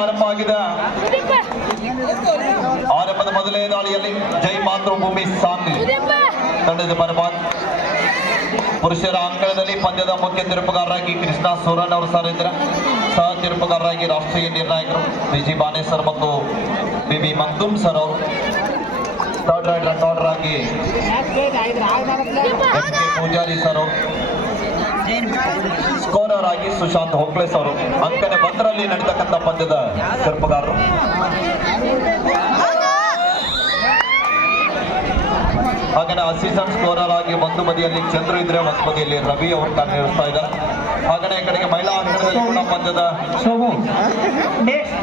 ಆರಂಭ ಆಗಿದೆ. ಆರಂಭದ ಮೊದಲನೇ ದಾಳಿಯಲ್ಲಿ ಜೈ ಮಾತೃಭೂಮಿ ಸಾಂಗ್ಲಿ ತಂಡದ ಪರವಾಗಿ ಪುರುಷರ ಅಂಗಳದಲ್ಲಿ ಪಂದ್ಯದ ಮುಖ್ಯ ತೀರ್ಪುಗಾರರಾಗಿ ಕೃಷ್ಣ ಸೂರನ್ ಅವರು ಸಾರಿದ್ದಾರೆ. ಸಹ ತೀರ್ಪುಗಾರರಾಗಿ ರಾಷ್ಟ್ರೀಯ ನಿರ್ಣಾಯಕರು ಬಿಜಿ ಬಾನೆ ಸರ್ ಮತ್ತು ಬಿಬಿ ಮಕ್ದುಮ್ ಸರ್ ಅವರು. ಥರ್ಡ್ ರೈಟ್ ರೆಕಾರ್ಡರ್ ಆಗಿ ಪೂಜಾರಿ ಸರ್ ಅವರು. ಸ್ಕೋರರ್ ಆಗಿ ಸುಶಾಂತ್ ಹೊಕ್ಲೇಸ್ ಅವರು. ಅಂಕನೆ 1ರಲ್ಲಿ ನಡೀತಕ್ಕಂಥ ಪಂದ್ಯದ ತೀರ್ಪುಗಾರರು. ಹಾಗೆ ಅಸಿಸ್ಟೆಂಟ್ ಸ್ಕೋರರ್ ಆಗಿ ಒಂದು ಬದಿಯಲ್ಲಿ ಚಂದ್ರು ಇದ್ರೆ ಒಂದು ಬದಿಯಲ್ಲಿ ರವಿ ಅವರು ಕಾರ್ಯನಿರ್ವಹಿಸ್ತಾ ಇದ್ದಾರೆ. ಹಾಗೆ ಈ ಕಡೆಗೆ ಮಹಿಳಾ ಅಂಕಣದಲ್ಲಿ ಕೂಡ ಪಂದ್ಯದ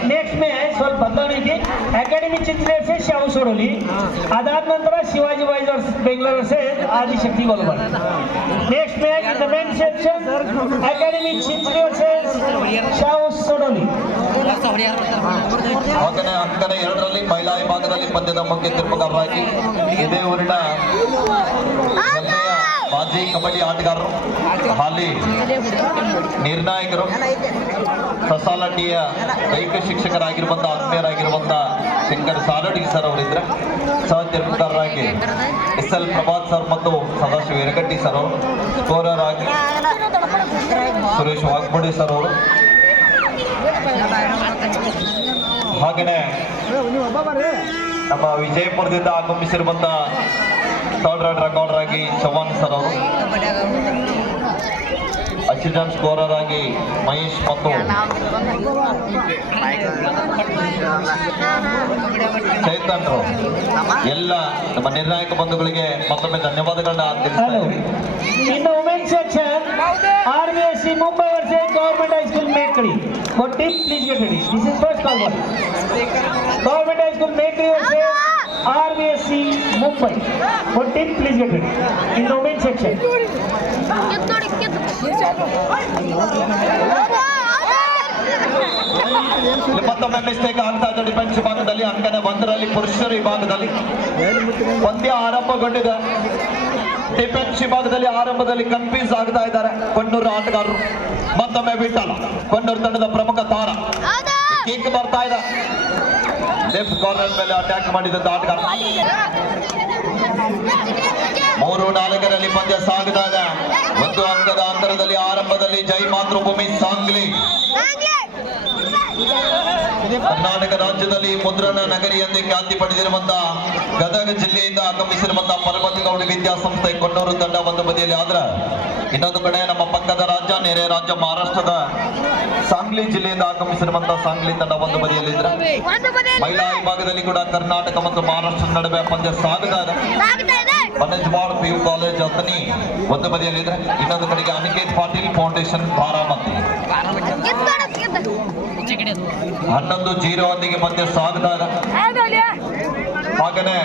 नेक्स्ट में ಸ್ವಲ್ಪ ಬದಲಾವಣೆ ಇದೆ. अकेडमी चित्रे से श्याम सोडोली, अदाद नंतर शिवाजी वाइजर्स बेंगलोर से आदिशक्ति बलवान. नेक्स्ट में in the men section academy Chitre से श्याम सोडोली. ಹಾಗೆ ಅಂಕನೆ 2ರಲ್ಲಿ ಮಹಿಳಾ ವಿಭಾಗದಲ್ಲಿ ಪಂದ್ಯದ ಮುಖ್ಯ ತೀರ್ಪುಗಾರರಾಗಿ ಇದೇ ಊರಿನ ಮಾಜಿ ಕಬಡ್ಡಿ ಆಟಗಾರರು, ಹಾಲಿ ನಿರ್ಣಾಯಕರು, ಸಸಾಲಟಿಯ ದೈಹಿಕ ಶಿಕ್ಷಕರಾಗಿರುವಂತ ಆತ್ಮೀಯರಾಗಿರುವಂತ ಶಂಕರ್ ಸಾರಡಿ ಸರ್ ಅವರಿದ್ರೆ. ಸಹ ತೀರ್ಪುಗಾರರಾಗಿ SL ಪ್ರಭಾತ್ ಸರ್ ಮತ್ತು ಸದಾಶಿವ ಯರಗಟ್ಟಿ ಸರ್ ಅವರು. ಸ್ಕೋರರ್ ಆಗಿ ಸುರೇಶ್ ವಾಗ್ಮುಡಿ ಸರ್ ಅವರು. ಹಾಗೆಯೇ ನಮ್ಮ ವಿಜಯಪುರದಿಂದ ಆಗಮಿಸಿರುವಂತ ಥರ್ಡ್ ರೈಟ್ ರೆಕಾರ್ಡರ್ ಆಗಿ ಚವಾನ್ ಸರ್ ಅವರು. ಅಸಿಸ್ಟೆಂಟ್ ಸ್ಕೋರರ್ ಆಗಿ ಮಹೇಶ್ ಮತ್ತು ಚೈತನ್ಯರು. ಎಲ್ಲ ನಮ್ಮ ನಿರ್ಣಾಯಕ ಬಂಧುಗಳಿಗೆ ಮತ್ತೊಮ್ಮೆ ಧನ್ಯವಾದಗಳನ್ನ ತಿಳಿಸ್ತಾ ಇದ್ದೀವಿ. ಇನ್ನು women section RVSC Mumbai versus government high school Mekadi. What team please get ready. This is first call one. Government High School Makri versus RVSC Mumbai. What team please get ready. In the women's section. ಮತ್ತೊಮ್ಮೆ mistake ಆಗ್ತಾ ಇದೆ defence ವಿಭಾಗದಲ್ಲಿ. ಅಂಕನೆ 1ರಲ್ಲಿ ಪುರುಷರ ವಿಭಾಗದಲ್ಲಿ ಪಂದ್ಯ ಆರಂಭಗೊಂಡಿದೆ. Defence ವಿಭಾಗದಲ್ಲಿ ಆರಂಭದಲ್ಲಿ ಕನ್ಫ್ಯೂಸ್ ಆಗ್ತಾ ಇದ್ದಾರೆ ಕೊಣ್ಣೂರು ಆಟಗಾರರು. ಮತ್ತೊಮ್ಮೆ ಬಿಟ್ಟಲ್ಲ ಕೊಣ್ಣೂರು ತಂಡದ ಪ್ರಮುಖ ತಾರ ಕಿಕ್ ಬರ್ತಾ ಇದೆ. ಲೆಫ್ಟ್ ಕಾರ್ನರ್ ಮೇಲೆ ಅಟ್ಯಾಕ್ ಮಾಡಿದಂತ ಆಟಗಾರ. 3-4ರಲ್ಲಿ ಪಂದ್ಯ ಸಾಗ್ತಾ ಇದೆ. 1 ಅಂಕದ ಅಂತರದಲ್ಲಿ ಆರಂಭದಲ್ಲಿ ಜೈ ಮಾತೃಭೂಮಿ ಸಾಂಗ್ಲಿ ಕರ್ನಾಟಕ ರಾಜ್ಯದಲ್ಲಿ ಮುದ್ರಣ ನಗರಿ ಎಂದೇ ಖ್ಯಾತಿ ಪಡೆದಿರುವಂತಹ ಗದಗ ಜಿಲ್ಲೆಯಿಂದ ಆಗಮಿಸಿರುವಂತಹ ಪರ್ವತಗೌಡ ವಿದ್ಯಾಸಂಸ್ಥೆ ಕೊಣ್ಣೂರು ತಂಡ ಒಂದು ಬದಿಯಲ್ಲಿ ಆದ್ರೆ, ಇನ್ನೊಂದು ಕಡೆ ನಮ್ಮ ಪಕ್ಕದ ರಾಜ್ಯ ನೆರೆ ರಾಜ್ಯ ಮಹಾರಾಷ್ಟ್ರದ ಸಾಂಗ್ಲಿ ಜಿಲ್ಲೆಯಿಂದ ಆಗಮಿಸಿರುವಂತಹ ಸಾಂಗ್ಲಿ ತಂಡ ಒಂದು ಬದಿಯಲ್ಲಿ ಇದ್ರೆ, ಮಹಿಳಾ ವಿಭಾಗದಲ್ಲಿ ಕೂಡ ಕರ್ನಾಟಕ ಮತ್ತು ಮಹಾರಾಷ್ಟ್ರ ನಡುವೆ ಪಂದ್ಯ ಸಾಗ್ತಾ ಇದೆ. ಬನಜ್ವಾಡ್ PU ಕಾಲೇಜ್ ಅಥಣಿ ಒಂದು ಬದಿಯಲ್ಲಿ ಇದ್ರೆ, ಇನ್ನೊಂದು ಕಡೆಗೆ ಅನಿಕೇತ್ ಪಾಟೀಲ್ ಫೌಂಡೇಶನ್ ಬಾರಾಮತಿ. 11-0 ಒಂದಿಗೆ ಪಂದ್ಯ ಸಾಗ್ತಾ ಇದೆ. ಹಾಗೇನೆ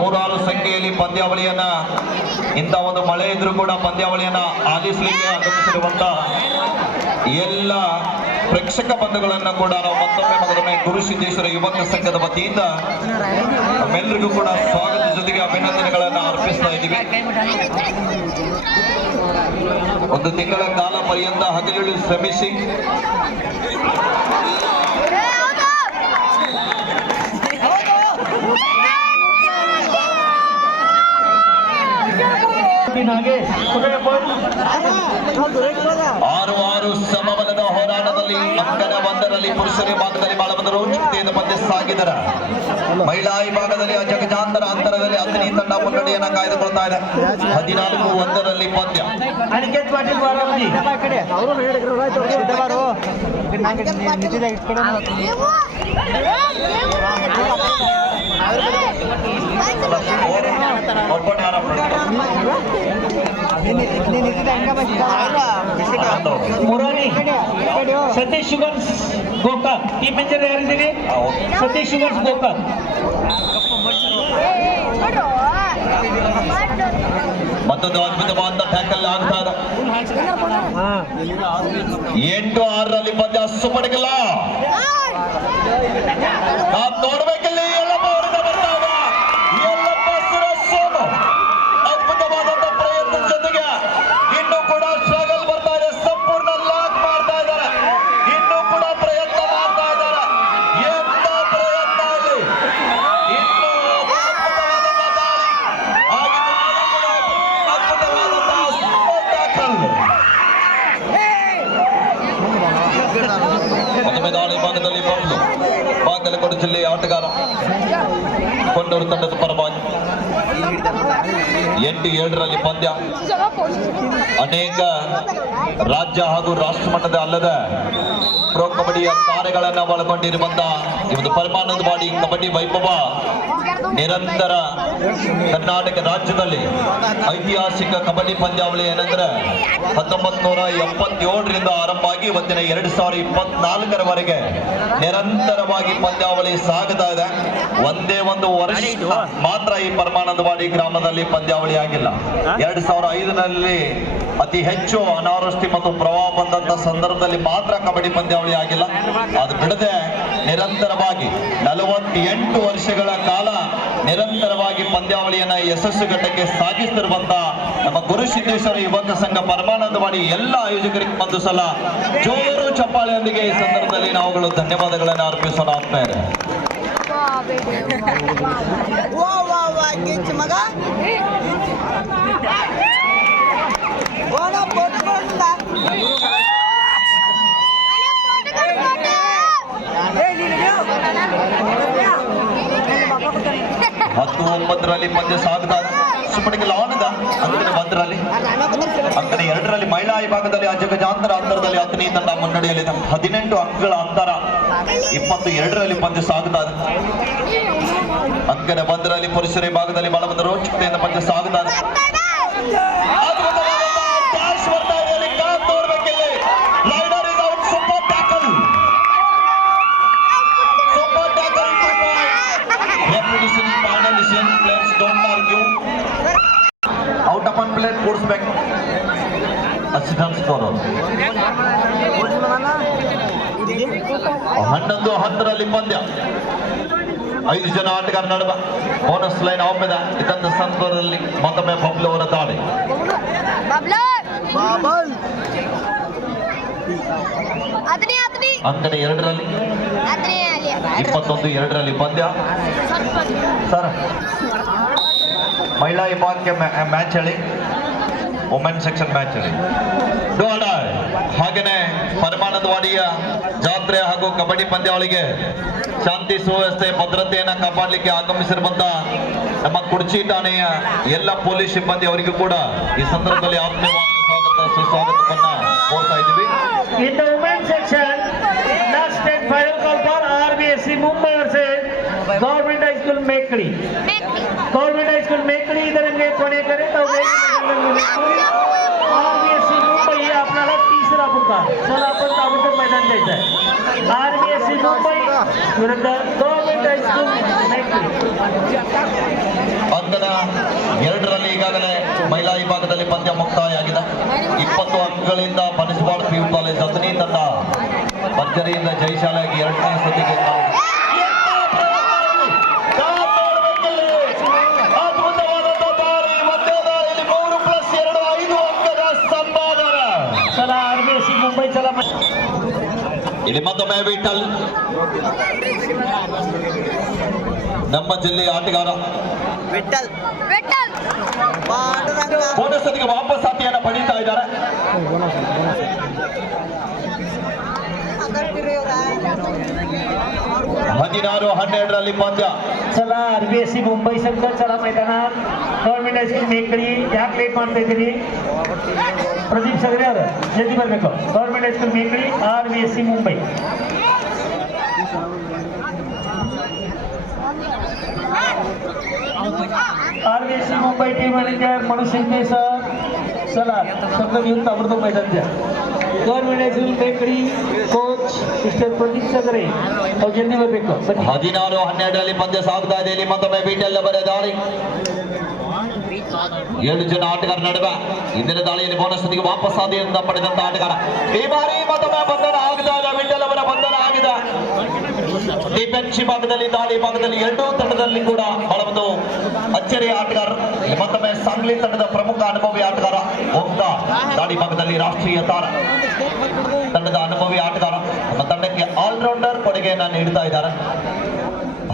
106 ಸಂಖ್ಯೆಯಲ್ಲಿ ಪಂದ್ಯಾವಳಿಯನ್ನ, ಇಂಥ ಒಂದು ಮಳೆ ಇದ್ರೂ ಕೂಡ ಪಂದ್ಯಾವಳಿಯನ್ನ ಆಲಿಸಲಿಕ್ಕೆ ಆಗಮಿಸಿರುವಂತ ಎಲ್ಲ ಪ್ರೇಕ್ಷಕ ಬಂಧುಗಳನ್ನ ಕೂಡ ನಾವು ಮತ್ತೊಮ್ಮೆ ಗುರುಸಿದ್ದೇಶ್ವರ ಯುವಕ ಸಂಘದ ವತಿಯಿಂದ ನಮ್ಮೆಲ್ಲರಿಗೂ ಕೂಡ ಸ್ವಾಗತ ಜೊತೆಗೆ ಅಭಿನಂದನೆಗಳನ್ನ ಅರ್ಪಿಸ್ತಾ ಇದ್ದೀವಿ. 1 ತಿಂಗಳ ಕಾಲ ಪರ್ಯಂತ ಹಗಲಿರುಳು ಶ್ರಮಿಸಿ ಆರು ಸಮಬಲದ ಹೋರಾಟದಲ್ಲಿ ಅಂಕಣ 1ರಲ್ಲಿ ಪುರುಷರ ವಿಭಾಗದಲ್ಲಿ ಬಹಳ ಬಂದರು ಚಿಂತೆಯಿಂದ ಪಂದ್ಯ ಸಾಗಿದರ. ಮಹಿಳಾ ವಿಭಾಗದಲ್ಲಿ ಅಜಗಜಾಂತರ ಅಂತರದಲ್ಲಿ ಅಥಣಿ ತಂಡ ಮುನ್ನಡೆಯನ್ನ ಕಾಯ್ದುಕೊಳ್ತಾ ಇದೆ. 14-1ರಲ್ಲಿ ಪಂದ್ಯ. Aniket Patil Baramati Murari Satish sugars Gokak. Team manager ಯಾರಿದ್ದೀರಿ? ಸತೀಶ್ ಶುಗರ್ಸ್ ಗೋಕಾಕ್. ಮತ್ತೊಂದು ಅದ್ಭುತವಾದ ಟ್ಯಾಕಲ್ ಆಗ್ತಾ ಇದೆ. 8-6ರಲ್ಲಿ ಪಂದ್ಯ ಸುಪಡಿಗಲ್ಲ ನೋಡ್ಬೇಕಿಲ್ಲ. ಅದ್ಭುತವಾದಂತ ಪ್ರಯತ್ನ ಜೊತೆಗೆ ಇನ್ನೂ ಕೂಡ ಸ್ಟ್ರಗಲ್ ಬರ್ತಾ ಇದೆ. ಸಂಪೂರ್ಣ ಲಾಕ್ ಮಾಡ್ತಾ ಇದ್ದಾರೆ. ಇನ್ನೂ ಕೂಡ ಪ್ರಯತ್ನ ಮಾಡ್ತಾ ಇದ್ದಾರೆ. ಮತ್ತೊಮ್ಮೆ ದಾಳಿ ಭಾಗದಲ್ಲಿ ಬಬ್ಲು ಬಾಗಲಕೋಟೆ ಜಿಲ್ಲೆಯ ಆಟಗಾರ ಕೊಂಡೂರು ತಂಡದ ಪರವಾಗಿ 8-7ರಲ್ಲಿ ಪಂದ್ಯ. ಅನೇಕ ರಾಜ್ಯ ಹಾಗೂ ರಾಷ್ಟ್ರ ಮಟ್ಟದ ಅಲ್ಲದ ಪ್ರೊ ಕಬಡ್ಡಿಯ ತಾರೆಗಳನ್ನ ಒಳಗೊಂಡಿರುವಂತಹ ಈ ಒಂದು ಪರಮಾನಂದವಾಡಿ ಕಬಡ್ಡಿ ವೈಭವ ನಿರಂತರ ಕರ್ನಾಟಕ ರಾಜ್ಯದಲ್ಲಿ ಐತಿಹಾಸಿಕ ಕಬಡ್ಡಿ ಪಂದ್ಯಾವಳಿ ಏನಂದ್ರೆ 1977ರಿಂದ ಆರಂಭ ಆಗಿ ಇವತ್ತಿನ 2024ರವರೆಗೆ ನಿರಂತರವಾಗಿ ಪಂದ್ಯಾವಳಿ ಸಾಗುತ್ತಾ ಇದೆ. ಒಂದೇ ಒಂದು ವರ್ಷ ಮಾತ್ರ ಈ ಪರಮಾನಂದವಾಡಿ ಗ್ರಾಮದಲ್ಲಿ ಪಂದ್ಯಾವಳಿ ಆಗಿಲ್ಲ. 2005ರಲ್ಲಿ ಅತಿ ಹೆಚ್ಚು ಅನಾವೃಷ್ಟಿ ಮತ್ತು ಪ್ರವಾಹ ಬಂದಂತ ಸಂದರ್ಭದಲ್ಲಿ ಮಾತ್ರ ಕಬಡ್ಡಿ ಪಂದ್ಯಾವಳಿ ಆಗಿಲ್ಲ. ಅದು ಬಿಡದೆ ನಿರಂತರವಾಗಿ 48 ವರ್ಷಗಳ ಕಾಲ ನಿರಂತರವಾಗಿ ಪಂದ್ಯಾವಳಿಯನ್ನ ಯಶಸ್ಸು ಘಟ್ಟಕ್ಕೆ ಸಾಗಿಸುತ್ತಿರುವಂತ ನಮ್ಮ ಗುರುಸಿದ್ದೇಶ್ವರ ಯುವಕ ಸಂಘ ಪರಮಾನಂದವಾಡಿ ಎಲ್ಲ ಆಯೋಜಕರಿಗೆ ಒಂದು ಸಲ ಜೋರು ಚಪ್ಪಾಳೆಯೊಂದಿಗೆ ಈ ಸಂದರ್ಭದಲ್ಲಿ ನಾವುಗಳು ಧನ್ಯವಾದಗಳನ್ನು ಅರ್ಪಿಸೋಣ ಆತ್ಮೀಯರೇ. ಹತ್ತು 9ರಲ್ಲಿ ಪಂದ್ಯ ಸಾಗುತ್ತಾ ಸುಮ್ಮನಿಗೆ ಲಾನ್ ಇದೆ. ಅಂಕಣೆ 1ರಲ್ಲಿ, ಅಂಕಣೆ 2ರಲ್ಲಿ ಮಹಿಳಾ ವಿಭಾಗದಲ್ಲಿ ಅಜಗಜಾಂತರ ಅಂತರದಲ್ಲಿ ಹತ್ತನೇ ತಂಡ ಮುನ್ನಡೆಯಲ್ಲಿದೆ. 18 ಅಂಕಗಳ ಅಂತರ 22ರಲ್ಲಿ ಪಂದ್ಯ ಸಾಗುತ್ತಾ ಇದೆ. ಅಂಕಣೆ 1ರಲ್ಲಿ ಪುರುಷರ ವಿಭಾಗದಲ್ಲಿ ಬಹಳ ಒಂದು ರೋಚಕತೆಯಿಂದ ಪಂದ್ಯ ಸಾಗುತ್ತಾ ಇದೆ. ಔಟ್ ಆಫ್ ಒನ್ ಪ್ಲೇಟ್ ಕೂಡಿಸ್ಬೇಕು. ಅಸಿಸ್ಟೆಂಟ್ ಸ್ಕೋರ್ 11-10ರಲ್ಲಿ ಪಂದ್ಯ. 5 ಜನ ಆಟಗಾರ ನಡುವೆ ಬೋನಸ್ ಲೈನ್ ಒಮ್ಮೆದ ಇದಂತ ಸಂದರ್ಭದಲ್ಲಿ ಮತ್ತೊಮ್ಮೆ ಬಬ್ಲು ಅವರ ದಾಳಿ. ಅಂಕಣೆ 2ರಲ್ಲಿ 21-2ರಲ್ಲಿ ಪಂದ್ಯ. ಸರ್ ಮಹಿಳಾ ವಿಭಾಗಕ್ಕೆ ಮ್ಯಾಚ್ ಹೇಳಿ, ವುಮೆನ್ ಸೆಕ್ಷನ್ ಮ್ಯಾಚ್ ಹೇಳಿ. ಹಾಗೇನೆ ಪರಮಾನಂದವಾಡಿಯ ಜಾತ್ರೆ ಹಾಗೂ ಕಬಡ್ಡಿ ಪಂದ್ಯಾವಳಿಗೆ ಶಾಂತಿ ಸುವ್ಯವಸ್ಥೆ ಭದ್ರತೆಯನ್ನ ಕಾಪಾಡಲಿಕ್ಕೆ ಆಗಮಿಸಿರುವಂತ ನಮ್ಮ ಕುಡ್ಚಿ ಠಾಣೆಯ ಎಲ್ಲ ಪೊಲೀಸ್ ಸಿಬ್ಬಂದಿ ಅವರಿಗೂ ಕೂಡ ಈ ಸಂದರ್ಭದಲ್ಲಿ ಆತ್ಮೀಯವಾದ ಸ್ವಾಗತ ಸುಸ್ವಾಗತವನ್ನ ಕೋರ್ತಾ ಇದ್ದೀವಿ. In the women's section, last and final call for RBSC Mumbai versus Government High School Mekri. Government High School Mekri इधर इनके कोने करे तो RBSC Mumbai ये अपना तीसरा पुकार. चलो अपन ताबूत मैदान जाता है. RBSC Mumbai विरुद्ध Government High School Mekri. ಅಂಕಣ 2ರಲ್ಲಿ ಈಗಾಗಲೇ ಮಹಿಳಾ ವಿಭಾಗದಲ್ಲಿ ಪಂದ್ಯ ಮುಕ್ತಾಯ ಆಗಿದೆ. 20 ಅಂಕಗಳಿಂದ ಬನಿಸ್ವಾಡ್ PU ಕಾಲೇಜ್ ಹತ್ತನೇ ತಂಡ ಭರ್ಜರಿಯಿಂದ ಜಯಶಾಲಿಯಾಗಿ 2ನೇ ಸುತ್ತಿಗೆ ಮುಂಬೈ ಚಲ. ಇಲ್ಲಿ ಮತ್ತೊಮ್ಮೆ ವಿಠಲ್ ನಮ್ಮ ಜಿಲ್ಲೆಯ ಆಟಗಾರ ಬೋನಸ್ಗೆ ವಾಪಸ್ ಆತಿಯನ್ನು ಪಡೀತಾ ಇದ್ದಾರೆ. ಹದಿನಾರು 12ರಲ್ಲಿ ಪಂದ್ಯ. चला RBSC मुंबई संघ चला मैदानात. गव्हर्नमेंट हायस्कूल मेकडी ಯಾಕೆ ಲೇಟ್ ಮಾಡ್ತಾ ಇದ್ದೀರಿ? ಪ್ರದೀಪ್ ಸಗರೆ ಅವರು ಜಲ್ದಿ ಬರಬೇಕು. Government high school Mekadi RBSC Mumbai. RBSC Mumbai team manager Manoj Shinde sir चला शब्द घेऊन ताबडतोब मैदान द्या. Government high school Mekadi coach mister Pradeep Sagare ಅವ್ರು ಜಲ್ದಿ ಬರಬೇಕು. 16-12ರಲ್ಲಿ ಪಂದ್ಯ ಸಾಗ್ತಾ ಇದೆ. ಇಲ್ಲಿ ಮತ್ತೊಮ್ಮೆ ಬಿಟಲ್ ಅವರ ದಾಳಿ. 7 ಜನ ಆಟಗಾರ ನಡುವೆ ಇಂದಿನ ದಾಳಿಯಲ್ಲಿ ಬೋನಸ್ ಜೊತೆಗೆ ವಾಪಸ್ ಆದಿಯಿಂದ ಪಡೆದಂತ ಆಟಗಾರ. ಈ ಬಾರಿ ಮತ್ತೊಮ್ಮೆ ಬಂಧನ ಆಗಿದೆ. ಬಿಟಲ್ ಅವರ ಬಂಧನ ಆಗಿದೆ. ಡಿಫೆನ್ಸ್ ಭಾಗದಲ್ಲಿ ದಾಳಿ ಭಾಗದಲ್ಲಿ ಎರಡೂ ತಂಡದಲ್ಲಿ ಕೂಡ ಬಹಳ ಒಂದು ಅಚ್ಚರಿಯ ಆಟಗಾರ. ಮತ್ತೊಮ್ಮೆ ಸಾಂಗ್ಲಿ ತಂಡದ ಪ್ರಮುಖ ಅನುಭವಿ ಆಟಗಾರ ಓಂಕಾ ದಾಳಿ ಭಾಗದಲ್ಲಿ ರಾಷ್ಟ್ರೀಯ ತಾರ ತಂಡದ ಅನುಭವಿ ಆಟಗಾರ ನಮ್ಮ ತಂಡಕ್ಕೆ ಆಲ್ರೌಂಡರ್ ಕೊಡುಗೆಯನ್ನ ನೀಡ್ತಾ ಇದ್ದಾರೆ.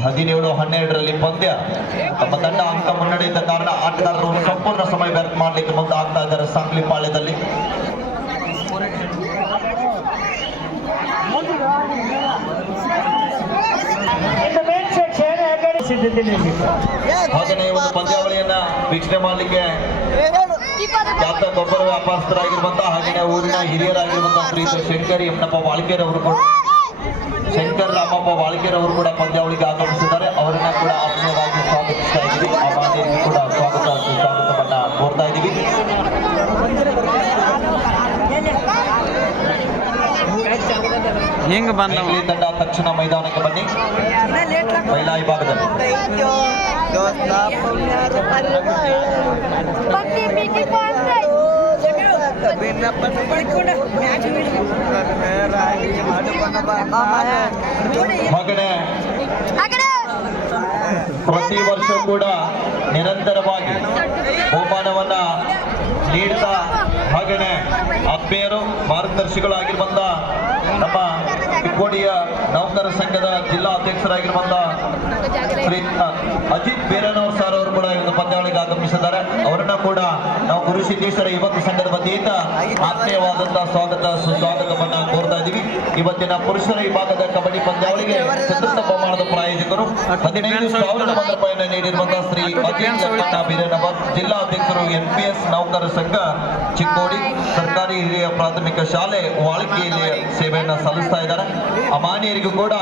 17-12ರಲ್ಲಿ ಪಂದ್ಯ. ತಮ್ಮ ತಂಡ ಅಂಕ ಮುನ್ನಡೆಯಿದ್ದ ಕಾರಣ ಆಟಗಾರರು ಸಂಪೂರ್ಣ ಸಮಯ ವ್ಯರ್ಥ ಮಾಡಲಿಕ್ಕೆ ಮುಂದಾಗ್ತಾ ಇದ್ದಾರೆ ಸಾಂಗ್ಲಿ ಪಾಳ್ಯದಲ್ಲಿ. ಸಿದ್ಧತೆ ನಡೆಸಿತ್ತು. ಹಾಗೆಯೇ ಈ ಒಂದು ಪಂದ್ಯಾವಳಿಯನ್ನ ವೀಕ್ಷಣೆ ಮಾಡಲಿಕ್ಕೆ ಖ್ಯಾತ ಗೊಬ್ಬರ ವ್ಯಾಪಾರಸ್ಥರಾಗಿರುವಂತಹ ಹಾಗೆಯೇ ಊರಿನ ಹಿರಿಯರಾಗಿರುವಂತಹ ಶ್ರೀಯುತ ಶಂಕರ್ ಎಮ್ಮಪ್ಪ ವಾಳ್ಕೇರ್ ಅವರು ಕೂಡ ಶಂಕರ್ ರಾಮಪ್ಪ ವಾಳ್ಕೇರ್ ಅವರು ಕೂಡ ಪಂದ್ಯಾವಳಿಗೆ ಆಗಮಿಸಿದ್ದಾರೆ. ಅವರನ್ನ ಕೂಡ ಆತ್ಮೀಯವಾಗಿ ಸ್ವಾಗತಿಸ್ತಾ ಇದ್ದೀವಿ. ಆ ಮಾನ್ಯರಿಗೆ ಕೂಡ ಸ್ವಾಗತವನ್ನ ಕೋರ್ತಾ ಇದ್ದೀವಿ. ಹೆಂಗ್ ಬಂದ ಬೆಂಗಳೂರು ತಂಡ ತಕ್ಷಣ ಮೈದಾನಕ್ಕೆ ಬನ್ನಿ. ಮಹಿಳಾ ವಿಭಾಗದಲ್ಲಿ ಮಗನೇ ಪ್ರತಿ ವರ್ಷ ಕೂಡ ನಿರಂತರವಾಗಿ ಬಹುಮಾನವನ್ನ ನೀಡಿದ ಹಾಗೆಯೇ ಆತ್ಮೀಯರು ಮಾರ್ಗದರ್ಶಿಗಳಾಗಿರುವಂತ ನಮ್ಮ ಚಿಕ್ಕೋಡಿಯ ನೌಕರ ಸಂಘದ ಜಿಲ್ಲಾ ಅಧ್ಯಕ್ಷರಾಗಿರುವಂತ ಶ್ರೀ ಅಜಿತ್ ಬೇರನವರ್ ಸರ್ ಅವರು ಕೂಡ ಈ ಒಂದು ಪಂದ್ಯಾವಳಿಗೆ ಆಗಮಿಸಿದ್ದಾರೆ. ಅವರನ್ನ ಕೂಡ ನಾವು ಗುರುಸಿದ್ದೇಶ್ವರ ಯುವಕ ಸಂಘದ ವತಿಯಿಂದ ಆತ್ಮೀಯವಾದಂತಹ ಸುಸ್ವಾಗತವನ್ನ ಕೋರ್ತಾ ಇದ್ದೀವಿ. ಇವತ್ತಿನ ಪುರುಷರ ವಿಭಾಗದ ಕಬಡ್ಡಿ ಪಂದ್ಯಾವಳಿಗೆ ಚತುರ್ಥ ಬಹುಮಾನದ ಪ್ರಾಯೋಜಕರು 15,000 ರೂಪಾಯಿಯನ್ನು ನೀಡಿರುವಂತಹ ಶ್ರೀ ಅಜಿತ್ ಬೇರನವರ್, ಜಿಲ್ಲಾ ಅಧ್ಯಕ್ಷರು NPS ನೌಕರ ಸಂಘ ಚಿಕ್ಕೋಡಿ ಸರ್ಕಾರಿ ಹಿರಿಯ ಪ್ರಾಥಮಿಕ ಶಾಲೆ ವಾಳ್ಕಿಯಲ್ಲಿ ಸೇವೆಯನ್ನು ಸಲ್ಲಿಸ್ತಾ ಇದ್ದಾರೆ. ಅಮಾನ್ಯರಿಗೂ ಕೂಡ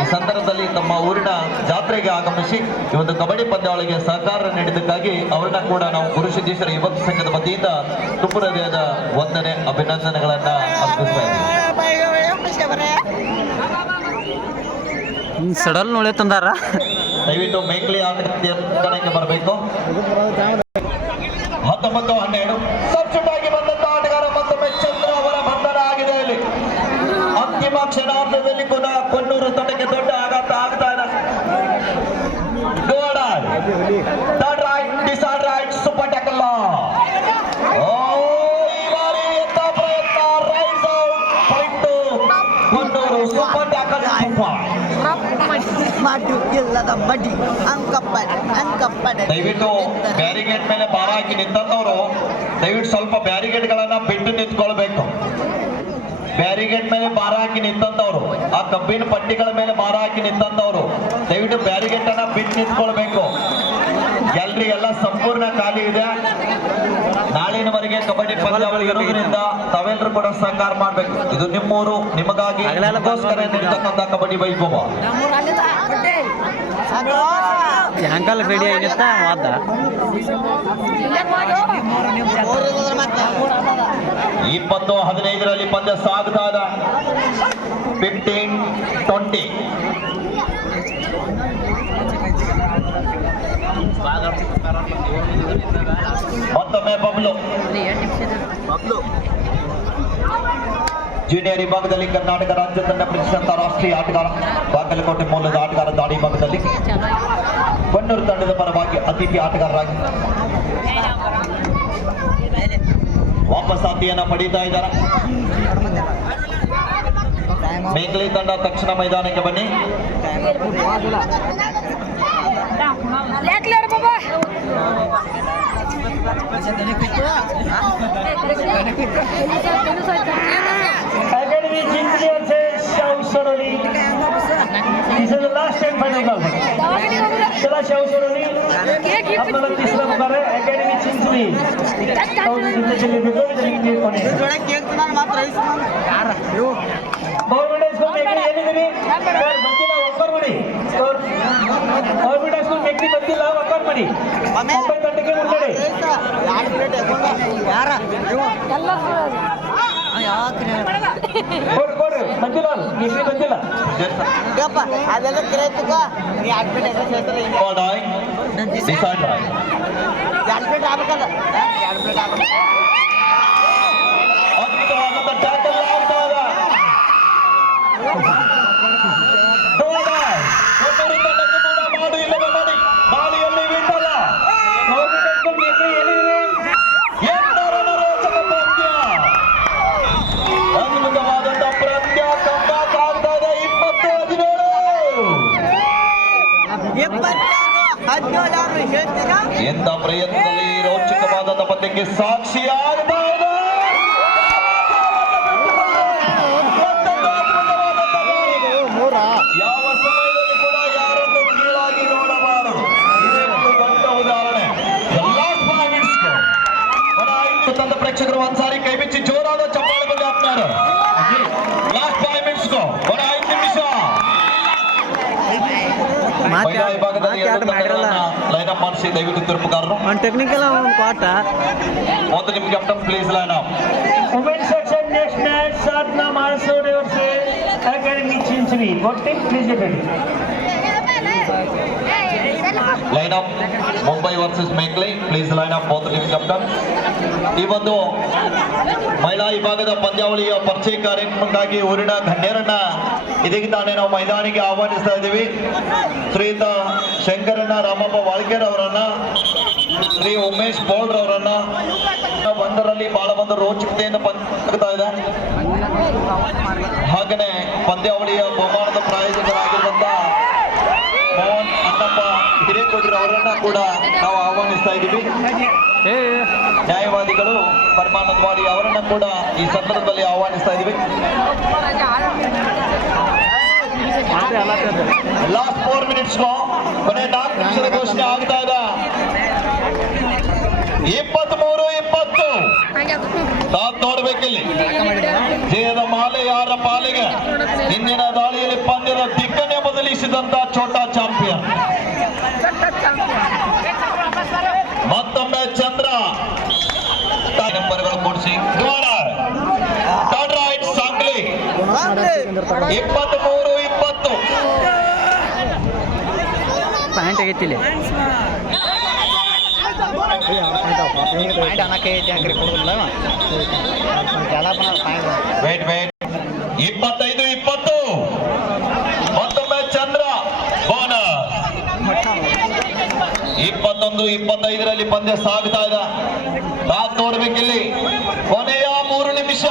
ಈ ಸಂದರ್ಭದಲ್ಲಿ ತಮ್ಮ ಊರಿನ ಜಾತ್ರೆಗೆ ಆಗಮಿಸಿ ಈ ಒಂದು ಕಬಡ್ಡಿ ಪಂದ್ಯಾವಳಿಗೆ ಸಹಕಾರ ನೀಡಿದ್ದಕ್ಕಾಗಿ ಅವರನ್ನ ಕೂಡ ನಾವು ಗುರುಸಿದ್ದೇಶ್ವರ ಯುವಕ ಸಂಘದ ವತಿಯಿಂದ ತುಂಬು ಹೃದಯದ ವಂದನೆ ಅಭಿನಂದನೆಗಳನ್ನ ಅರ್ಪಿಸ್ತಾ ಇದ್ದೀವಿ. ಸಡಲ್ ನೋಳೆ ತಂದಾರ. ದಯವಿಟ್ಟು ಮೇಕ್ಲಿ ಆಟಕ್ಕೆ ಬರಬೇಕು. 19-12 ಸಬ್ಸ್ಟಿಟ್ಯೂಟ್ ಆಗಿ ಬಂದಂತ ಆಟಗಾರ ಮತ್ತೊಮ್ಮೆ ಚಂದ್ರ ಅವರ ಬಂಧನ ಆಗಿದೆ. ಇಲ್ಲಿ ಅಂತಿಮ ಕ್ಷಣಾರ್ಧದಲ್ಲಿ ಕೂಡ ಕೊಣ್ಣೂರು ತಂಡಕ್ಕೆ ದೊಡ್ಡ ಆಘಾತ ಆಗ್ತಾ ಇದೆ. Third raid decide raid super tackle. ಈ ಬಾರಿ ಎತ್ತ ಪ್ರಯತ್ನ ರೈಸ್ ಔಟ್ ಕೊಣ್ಣೂರು ಸೂಪರ್ ಟ್ಯಾಕಲ್ ದಯವಿಟ್ಟು ಬ್ಯಾರಿಗೇಡ್ ಮೇಲೆ ಭಾರ ಹಾಕಿ ನಿಂತವರು ದಯವಿಟ್ಟು ಸ್ವಲ್ಪ ಬ್ಯಾರಿಗೇಡ್ ಗಳನ್ನ ಬಿಟ್ಟು ನಿಂತ್ಕೊಳ್ಬೇಕು. ಬ್ಯಾರಿಗೇಡ್ ಮೇಲೆ ಭಾರ ಹಾಕಿ ನಿಂತವರು, ಆ ಕಬ್ಬಿನ ಪಟ್ಟಿಗಳ ಮೇಲೆ ಭಾರ ಹಾಕಿ ನಿಂತವರು ದಯವಿಟ್ಟು ಬ್ಯಾರಿಗೇಡ್ ಅನ್ನ ಬಿಟ್ಟು ನಿಂತ್ಕೊಳ್ಬೇಕು. ಎಲ್ರಿಗೆಲ್ಲ ಸಂಪೂರ್ಣ ಖಾಲಿ ಇದೆ. ನಾಳಿನವರೆಗೆ ಕಬಡ್ಡಿ ಪಂದ್ಯಾವಳಿ ಇರುವುದರಿಂದ ತಾವೆಲ್ಲರೂ ಕೂಡ ಸಹಕಾರ ಮಾಡಬೇಕು. ಇದು ನಿಮ್ಮೂರು, ನಿಮಗಾಗಿ ನೀಡತಕ್ಕಂಥ ಕಬಡ್ಡಿ ವೈಭವ. ಅಂಕಲ್ ಬೇಡಿ ಆಗಿತ್ತ ವಾದ 20-15 ಪಂದ್ಯ ಸಾಗ್ತಾ ಇದೆ. 15-20 ಮತ್ತೊಮ್ಮೆ ಬಬ್ಲು ಜೂನಿಯರ್ ವಿಭಾಗದಲ್ಲಿ ಕರ್ನಾಟಕ ರಾಜ್ಯ ತಂಡ ಪ್ರತಿಷ್ಠಿತ ರಾಷ್ಟ್ರೀಯ ಆಟಗಾರ, ಬಾಗಲಕೋಟೆ ಮೂಲದ ಆಟಗಾರ ದಾಳಿ ಭಾಗದಲ್ಲಿ ಕೊಣ್ಣೂರು ತಂಡದ ಪರವಾಗಿ ಅತಿಥಿ ಆಟಗಾರರಾಗಿ ವಾಪಸ್ ಆತಿಯನ್ನ ಪಡೀತಾ ಇದ್ದಾರೆ. ಮೇಘಲಿ ತಂಡ ತಕ್ಷಣ ಮೈದಾನಕ್ಕೆ ಬನ್ನಿ. Academy Chincli versus Shaw Soroli. This is the last and final call. चला शाव सोरोली आपल्याला तिसरा पुकार आहे. अकॅडमी चिंचली गव्हर्नमेंट स्कूल मेकडी ಎಲ್ಲಿದ್ದೀರಿ ಸರ್? ಬಂದಿಲ್ಲ, ಒಕ್ಕರ್ ಮಾಡಿ. ಗವ್ಹರ್ಮೆಂಟ್ ಸ್ಕೂಲ್ ಮೇಕಡಿ ಬಂದಿಲ್ಲ, ಒಕ್ಕರ್ ಮಾಡಿ. ಮುಂಬೈ ತಂಡಕ್ಕೆ ಮುನ್ನಡೆ. ಕೊಡ್ರಿ ಬಂದಿಲ್ಲ, ಮೇಕಡಿ ಬಂದಿಲ್ಲ. ಅದೆಲ್ಲ ತಿರೈತುಕೋ ನೀ ಅಡ್ಮಿಟ್ ಡಿಸೈಡ್ ರೈಟ್ ಅಡ್ಮಿಟ್ ಆಗ್ಬೇಕಲ್ಲ, ಅಡ್ಮಿಟ್ ಆಗ್ಬೇಕು. ಅದ್ಭುತವಾದಂತ ಟ್ಯಾಕಲ್ ಆಗ್ತಾ ಇದೆ. ಕೊಣ್ಣೂರು ತಂಡಕ್ಕೂ ಕೂಡ ಮಾಡು ಇಲ್ಲವೇ ಮಾಡಿ ದಾಳಿಯಲ್ಲಿ ಬಿಟ್ಟಲ್ಲ. ಗವ್ಹರ್ಮೆಂಟ್ ಸ್ಕೂಲ್ ಮೇಕಡಿ ಎಲ್ಲಿದ್ದೀರಿ? ಎಂಟರ ರೋಚಕ ಪಂದ್ಯ, ಅದ್ಭುತವಾದಂತ ಪಂದ್ಯ ಕಂಬ್ಯಾಕ್ ಆಗ್ತಾ ಇದೆ. 20-17 ಹೇಳ್ತೀರಾ? ಎಂತ ಪ್ರಯತ್ನದಲ್ಲಿ ರೋಚಕವಾದಂತ ಪಂದ್ಯಕ್ಕೆ ಸಾಕ್ಷಿಯಾಗ್ತಾ ಇದೆ. ಯಾವ ಸಮಯದಲ್ಲಿ ಕೂಡ ಯಾರನ್ನು ಕೀಳಾಗಿ ನೋಡಬಾರದು. ಮಹಿಳಾ ವಿಭಾಗದಲ್ಲಿ ಎರಡು ಮಾಡಿರಲ್ಲ ಲೈನ್ ಅಪ್ ಮಾಡಿಸಿ ದಯವಿಟ್ಟು ತೀರ್ಪುಗಾರರು. ಒಂದು ಟೆಕ್ನಿಕಲ್ ಒಂದು ಕ್ವಾಟ ಒಂದು ನಿಮ್ captain please line up. Women's section next match Satna Mansuri versus Academy Chinchini. What team please get ready? Line up Mumbai versus Mekli please line up both team captain. ಈ ಒಂದು ಮಹಿಳಾ ವಿಭಾಗದ ಪಂದ್ಯಾವಳಿಯ ಪರಿಚಯ ಕಾರ್ಯಕ್ರಮಕ್ಕಾಗಿ ಊರಿನ ಗಣ್ಯರನ್ನ ಇದೀಗ ತಾನೇ ನಾವು ಮೈದಾನಿಗೆ ಆಹ್ವಾನಿಸ್ತಾ ಇದ್ದೀವಿ. ಶ್ರೀಯುತ ಶಂಕರಣ್ಣ ರಾಮಪ್ಪ ವಾಳ್ಕೇರ್ ಅವರನ್ನ, ಶ್ರೀ ಉಮೇಶ್ ಬೋಳ್ರ್ ಅವರನ್ನ. ಒಂದರಲ್ಲಿ ಬಹಳ ಒಂದು ರೋಚಕತೆಯಿಂದ ಪಂದ್ಯ ಇದೆ. ಹಾಗೆಯೇ ಪಂದ್ಯಾವಳಿಯ ಬಹುಮಾನದ ಪ್ರಾಯೋಜಕರಾಗಿರುವಂತ ಮೋಹನ್ ಅನ್ನಪ್ಪ ಹಿರೇಕೊಡ್ರಿ ಅವರನ್ನ ಕೂಡ ನಾವು ಆಹ್ವಾನಿಸ್ತಾ ಇದ್ದೀವಿ. ನ್ಯಾಯವಾದಿಗಳು ಪರಮಾನಂದವಾಡಿ ಅವರನ್ನ ಕೂಡ ಈ ಸಂದರ್ಭದಲ್ಲಿ ಆಹ್ವಾನಿಸ್ತಾ ಇದ್ದೀವಿ. ಲಾಸ್ಟ್ 4 ಮಿನಿಟ್ಸ್ ಕೊನೆ 4 ನಿಮಿಷದ ಘೋಷಣೆ ಆಗ್ತಾ ಇದೆ. 23-20 ತಾತ್ ನೋಡ್ಬೇಕಿಲ್ಲಿ ಜಯದ ಮಾಲೆ ಯಾರ ಪಾಲಿಗೆ. ಹಿಂದಿನ ದಾಳಿಯಲ್ಲಿ ಪಂದ್ಯದ ದಿಕ್ಕನ್ನೇ ಬದಲಿಸಿದಂತ ಛೋಟಾ ಚಾಂಪಿಯನ್ ಮತ್ತೊಮ್ಮೆ ಚಂದ್ರ ನಂಬರ್ಗಳು ಕೊಡಿಸಿ ಸಾಂಗ್ಲಿ 23-20 ಪ್ಯಾಂಟ್ ಆಗೈತಿಲ್ಲ ವೇಟ್ 25-20 ಮತ್ತೊಮ್ಮೆ ಚಂದ್ರ ಬೋನಸ್. 21-25 ಪಂದ್ಯ ಸಾಗ್ತಾ ಇದೆ. ತಾತ್ ನೋಡ್ಬೇಕಿಲ್ಲಿ ಕೊನೆಯ 3 ನಿಮಿಷ.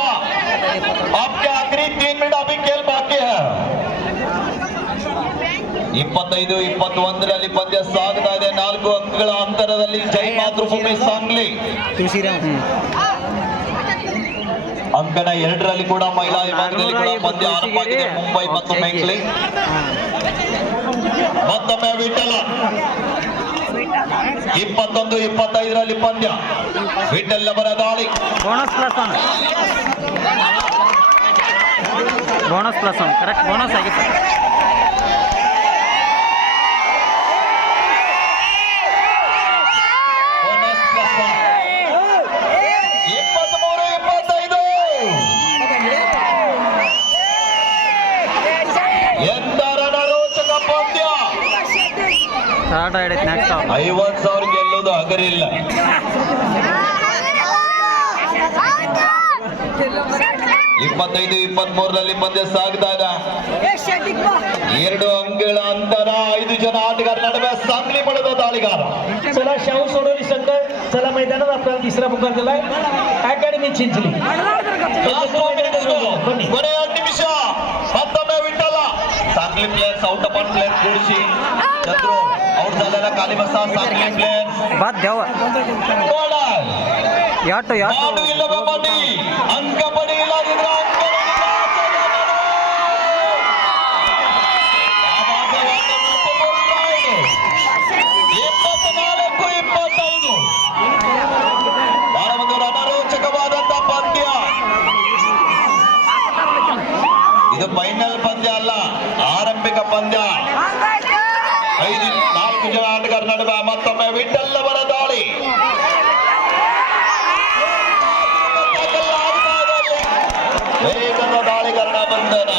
आपके आखिरी 3 मिनट अभी खेल बाकी है. 25-21 ಪಂದ್ಯ ಸಾಗ್ತಾ ಇದೆ. 4 ಅಂಕಗಳ ಅಂತರದಲ್ಲಿ ಜೈ ಮಾತೃಭೂಮಿ ಸಾಂಗ್ಲಿ. ಅಂಕಣ 2ರಲ್ಲಿ ಕೂಡ ಮಹಿಳಾ ವಿಭಾಗದಲ್ಲಿ ಕೂಡ ಪಂದ್ಯ ಆರಂಭವಾಗಿದೆ. ಮುಂಬೈ ಮತ್ತು ಮೇಕ್ಲಿ. ಮತ್ತೊಮ್ಮೆ ವಿಠಲ 21-25 ಪಂದ್ಯ. ವಿಠಲ್ ಅವರ ದಾಳಿ. Bonus plus one correct bonus ಆಗಿತ್ತು. Bonus plus one. 23-25 ಎಂದರ ರೋಚಕ ಪಂದ್ಯ. ಥರ್ಡ್ ಆಡೈತೆ ನೆಕ್ಸ್ಟ್ 50,000 ಗೆಲ್ಲೋದು ಹಗರಿಲ್ಲ. 25-23 ಪಂದ್ಯ ಸಾಗ್ತಾ ಇದೆ. 2 ಅಂಕಗಳ ಅಂತರ. 5 ಜನ ಆಟಗಾರ नडवे सांगली पडದ ದಾಳಿಗಾರ. चला शाहू सोडोली शंकर चला मैदानात आपल्याला तिसरा पुकार दिलाय अकॅडमी चिंचली. ಕೊನೆಯ ನಿಮಿಷ ಮತ್ತೊಮ್ಮೆ Vithal. Sangli players out upon player खुर्शी चंद्रू आउट झालेला खाली बसा. सांगली प्लेयर्स बाद द्यावं ಯಾಟು ಇಲ್ಲ ಕಬಡ್ಡಿ. ಅಂಕ ಪಡೆಯಲಾಗಿದ್ರೆ ಬಹಳ ಒಂದು ರಣರೋಚಕವಾದಂತ ಪಂದ್ಯ ಇದು. ಫೈನಲ್ ಪಂದ್ಯ ಅಲ್ಲ, ಆರಂಭಿಕ ಪಂದ್ಯ. 4 ಜನ ಆಟಗಾರ ನಡುವೆ ಮತ್ತೊಮ್ಮೆ ವಿಠಲ್ ಅವರ ದಾಳಿ. ವೇಗದ ದಾಳಿಗಾರನ ಬಂಧನ.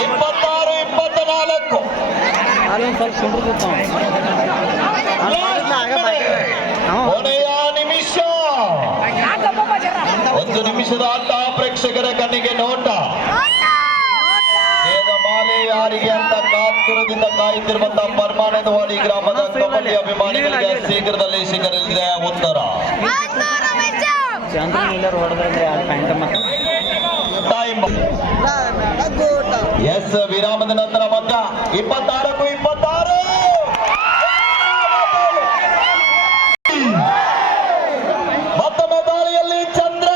26-24 ಕೊನೆಯ ನಿಮಿಷ. 1 ನಿಮಿಷದ ಆಟ. ಪ್ರೇಕ್ಷಕರ ಕಣ್ಣಿಗೆ ನೋಟ. ಮಾಲೆ ಯಾರಿಗೆ ಅಂತ ಕಾತುರದಿಂದ ಕಾಯುತ್ತಿರುವಂತಹ ಪರಮಾನಂದವಾಡಿ ಗ್ರಾಮದ ಕಬಡ್ಡಿ ಅಭಿಮಾನಿಗಳಿಗೆ ಶೀಘ್ರದಲ್ಲಿ ಸಿಗಲಿದೆ ಉತ್ತರ. ಎಸ್ ವಿರಾಮದ ನಂತರ ಮಧ್ಯ 26-26 ಮತ್ತೊಮ್ಮೆ ದಾಳಿಯಲ್ಲಿ ಚಂದ್ರ.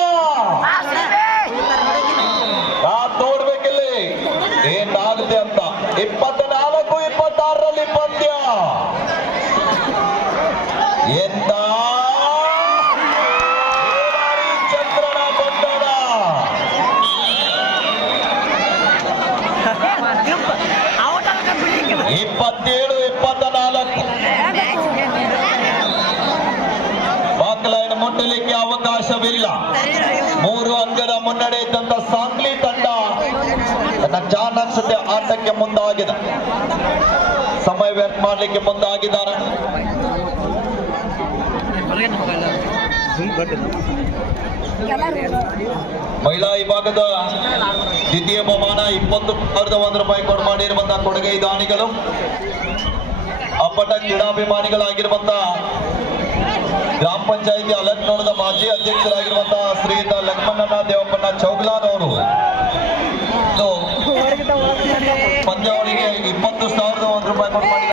ನೋಡ್ಬೇಕಿಲ್ಲಿ ಏನಾಗುತ್ತೆ ಅಂತ. 24-26 ಪಂದ್ಯ. ಎಂತ ಚಂದ್ರನ ಬಂಧನ. ತನ್ನ ಚಾಣಾಕ್ಷತೆ ಆಟಕ್ಕೆ ಮುಂದಾಗಿದೆ. ಸಮಯ ವ್ಯರ್ಥ ಮಾಡಲಿಕ್ಕೆ ಮುಂದಾಗಿದ್ದಾರೆ. ಮಹಿಳಾ ವಿಭಾಗದ ದ್ವಿತೀಯ ಬಹುಮಾನ 20,001 ರೂಪಾಯಿ ಕೊಡು ಮಾಡಿರುವಂತಹ ಕೊಡುಗೆ ದಾನಿಗಳು ಅಪ್ಪಟ ಕ್ರೀಡಾಭಿಮಾನಿಗಳಾಗಿರುವಂತಹ ಗ್ರಾಮ ಪಂಚಾಯಿತಿ ಅಲಕ್ನೋಳದ ಮಾಜಿ ಅಧ್ಯಕ್ಷರಾಗಿರುವಂತಹ ಶ್ರೀಯುತ ಲಕ್ಷ್ಮಣನ ದೇವಪ್ಪನ ಚೌಗ್ಲಾನ್ ಅವರು ಪಂದ್ಯಾವಳಿಗೆ 20,001 ರೂಪಾಯಿ ಕೊಡು ಮಾಡಿ